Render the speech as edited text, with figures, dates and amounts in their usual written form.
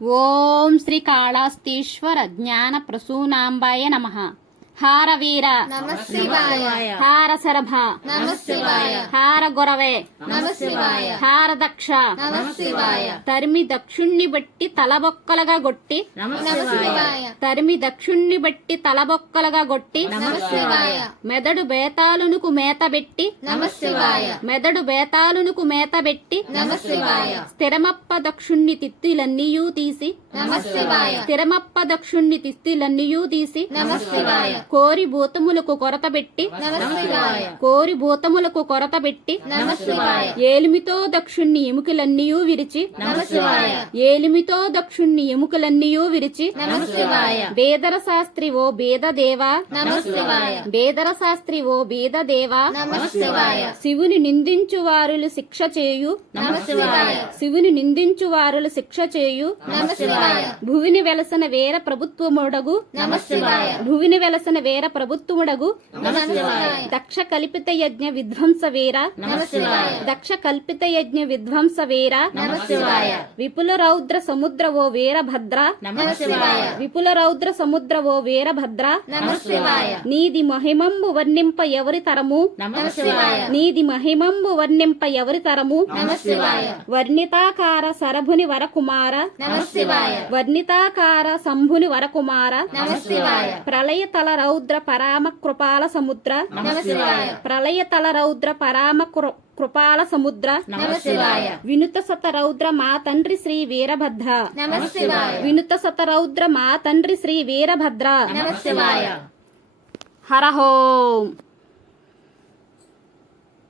ఓం శ్రీ కాళహస్తీశ్వర జ్ఞాన ప్రసూనాంబాయ నమః. హార వీర నమఃశివాయ. హార శరభ నమఃశివాయ. హార గొరవే నమఃశివాయ. హార దక్ష నమఃశివాయ. తరిమి దక్షుణ్ణి బట్టి తలబొక్కలుగా గొట్టి నమఃశివాయ. తరిమి దక్షుణ్ణి బట్టి తలబొక్కలుగా గొట్టి నమఃశివాయ. మెదడు బేతాళునుకు మేతబెట్టి నమఃశివాయ. మెదడు బేతాళునుకు మేతబెట్టి నమఃశివాయ. స్థిరమప్ప దక్షుణ్ణి తిత్తిలన్నీయూ తీసి నమఃశివాయ. స్థిరమప్ప దక్షుణ్ణి తిత్తిలన్నీయూ తీసి నమఃశివాయ. కోరి భూతములకు కొరతబెట్టి నమఃశివాయ. కోరి భూతములకు కొరతబెట్టి నమఃశివాయ. ఏలిమితో దక్షుణ్ణి ఎముకలన్నీయూ విరిచి నమఃశివాయ. ఏలిమితో దక్షుణ్ణి ఎముకలన్నీయూ విరిచి నమఃశివాయ. బేదర శాస్త్రి ఓ బేదదేవా నమఃశివాయ. బేదర శాస్త్రి ఓ బేదదేవా నమఃశివాయ. శివుని నిందించు వారులు శిక్ష చేయు నమఃశివాయ. శివుని నిందించు వారులు శిక్ష చేయు నమఃశివాయ. భువిని వెలసిన వేర ప్రభుత్వముడగు నమఃశివాయ. భువిని వెలసిన వేర ప్రభుత్వముడగు నమఃశివాయ. దక్ష కల్పిత యజ్ఞ విధ్వంస వీర నమఃశివాయ. దక్ష కల్పిత యజ్ఞ విధ్వంస వీర నమఃశివాయ. విపుల రౌద్ర సముద్ర ఓ వీరభద్ర నమఃశివాయ. విపుల రౌద్ర సముద్ర ఓ వీరభద్ర నమఃశివాయ. నీది మహిమంబు వర్ణింప ఎవరి తరము నమఃశివాయ. నీది మహిమంబు వర్ణింప ఎవరి తరము నమఃశివాయ. వర్ణితాకార సరభుని వరకుమార నమఃశివాయ. వర్ణితాకార సంభుని వరకుమార నమఃశివాయ. ప్రళయ తల రౌద్ర పరామ కృపాల సముద్ర నమఃశివాయ. ప్రళయ తల రౌద్ర పరామ కృపాల సముద్ర నమఃశివాయ. వినుత సత రౌద్ర మా తండ్రి శ్రీ వీరభద్ర నమఃశివాయ. వినుత సత రౌద్ర మా తండ్రి శ్రీ వీరభద్ర నమఃశివాయ. హర హోం.